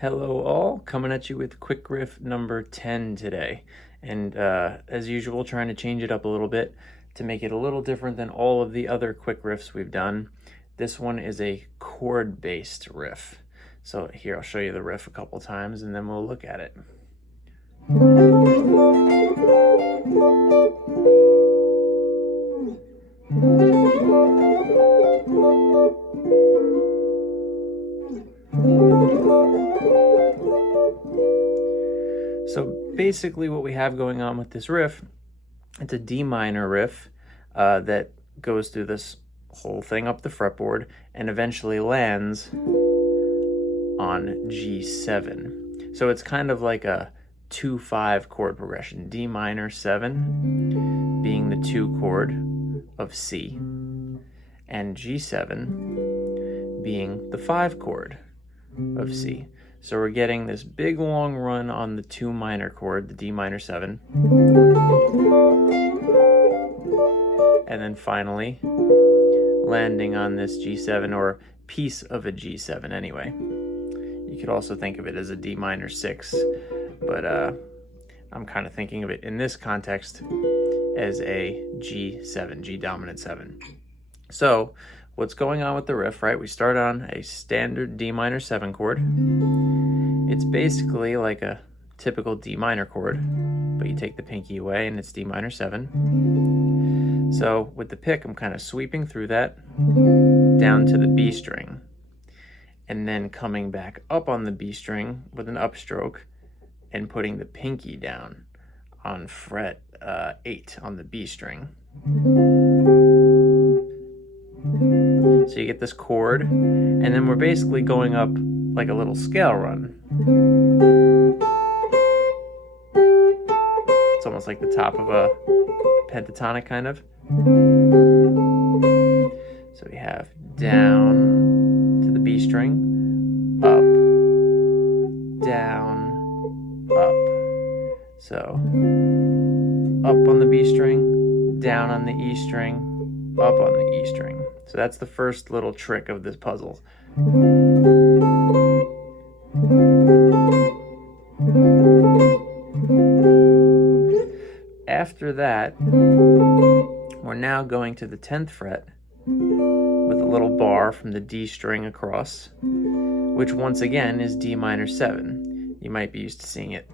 Hello all, coming at you with quick riff number 10 today. And as usual, trying to change it up a little bit to make it a little different than all of the other quick riffs we've done. This one is a chord-based riff. So here, I'll show you the riff a couple times and then we'll look at it. So basically what we have going on with this riff, it's a D minor riff that goes through this whole thing up the fretboard and eventually lands on G7. So it's kind of like a 2-5 chord progression. D minor 7 being the 2 chord of C, and G7 being the 5 chord of C. So we're getting this big long run on the 2 minor chord, the D minor 7. And then finally landing on this G7, or piece of a G7 anyway. You could also think of it as a D minor 6, but I'm kind of thinking of it in this context as a G7, G dominant 7. So what's going on with the riff, right? We start on a standard D minor 7 chord. It's basically like a typical D minor chord, but you take the pinky away and it's D minor 7. So with the pick, I'm kind of sweeping through that down to the B string, and then coming back up on the B string with an upstroke and putting the pinky down on fret 8 on the B string. So you get this chord, and then we're basically going up like a little scale run. It's almost like the top of a pentatonic kind of. So we have down to the B string, up, down, up. So up on the B string, down on the E string, up on the E string. So that's the first little trick of this puzzle. After that, we're now going to the 10th fret with a little bar from the D string across, which once again is D minor 7. You might be used to seeing it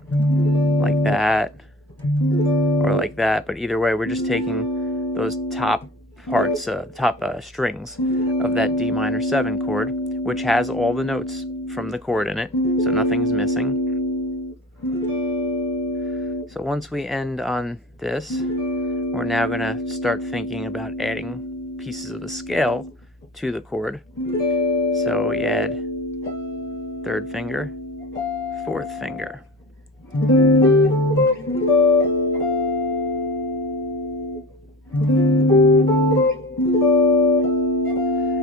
like that or like that, but either way, we're just taking those top parts, strings of that D minor 7 chord, which has all the notes from the chord in it, so nothing's missing. So once we end on this, we're now going to start thinking about adding pieces of the scale to the chord. So we add 3rd finger, 4th finger.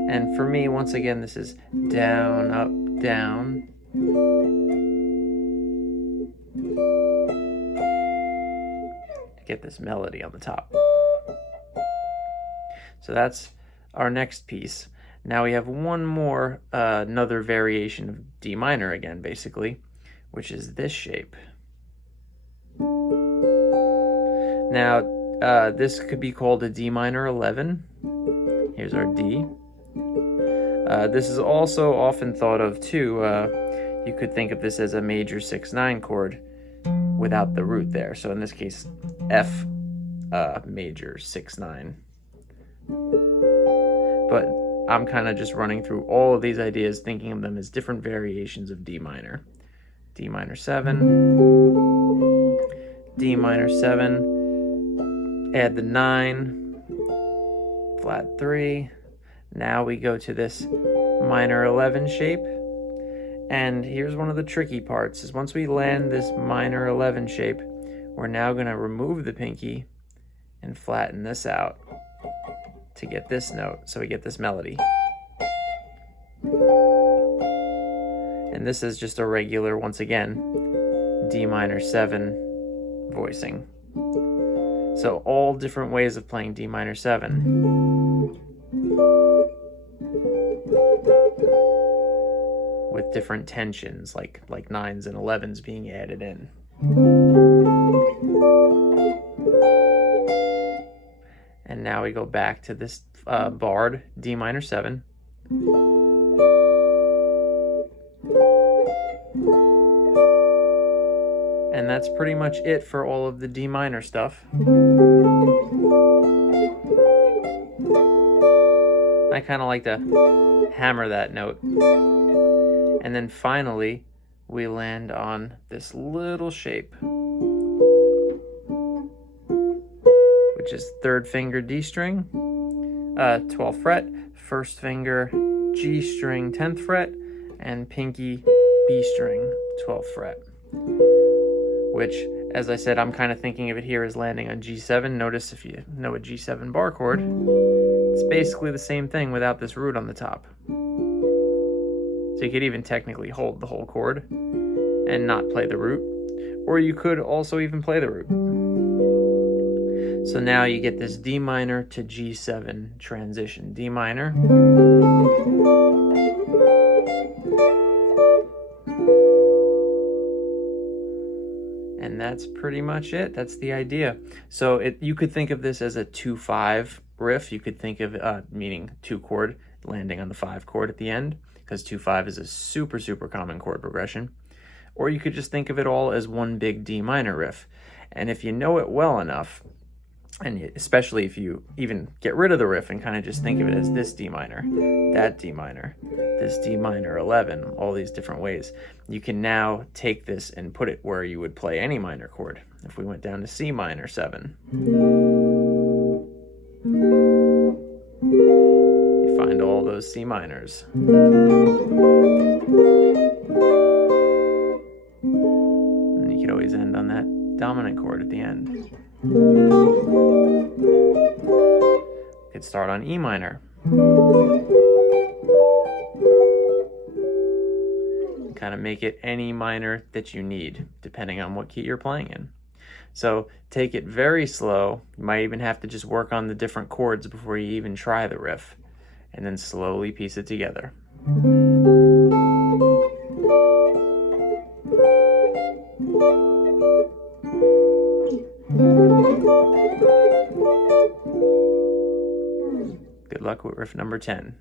And for me, once again, this is down, up, down. Get this melody on the top. So that's our next piece. Now we have one more, another variation of D minor again, basically, which is this shape. Now, this could be called a D minor 11. Here's our D. This is also often thought of too. You could think of this as a major 6-9 chord without the root there. So in this case, F major 6-9. But I'm kind of just running through all of these ideas, thinking of them as different variations of D minor. D minor 7, D minor 7, add the 9, flat 3. Now we go to this minor 11 shape. And here's one of the tricky parts, is once we land this minor 11 shape, we're now going to remove the pinky and flatten this out to get this note, so we get this melody. And this is just a regular, once again, D minor 7 voicing. So all different ways of playing D minor 7. with different tensions, like 9s and 11s being added in. And now we go back to this barred D minor 7. And that's pretty much it for all of the D minor stuff. I kind of like to hammer that note. And then finally, we land on this little shape, which is 3rd finger D string, 12th fret, 1st finger G string, 10th fret, and pinky B string, 12th fret. Which, as I said, I'm kind of thinking of it here as landing on G7. Notice if you know a G7 bar chord, it's basically the same thing without this root on the top. So you could even technically hold the whole chord and not play the root, or you could also even play the root. So now you get this D minor to G7 transition. D minor, and that's pretty much it. That's the idea. So you could think of this as a 2-5 riff. You could think of meaning 2 chord landing on the 5 chord at the end, because 2-5 is a super, super common chord progression. Or you could just think of it all as one big D minor riff. And if you know it well enough, and especially if you even get rid of the riff and kind of just think of it as this D minor, that D minor, this D minor 11, all these different ways, you can now take this and put it where you would play any minor chord. If we went down to C minor 7, you find all those C minors. And you could always end on that dominant chord at the end. You could start on E minor. Kind of make it any minor that you need, depending on what key you're playing in. So take it very slow. You might even have to just work on the different chords before you even try the riff, and then slowly piece it together. Good luck with riff number 10.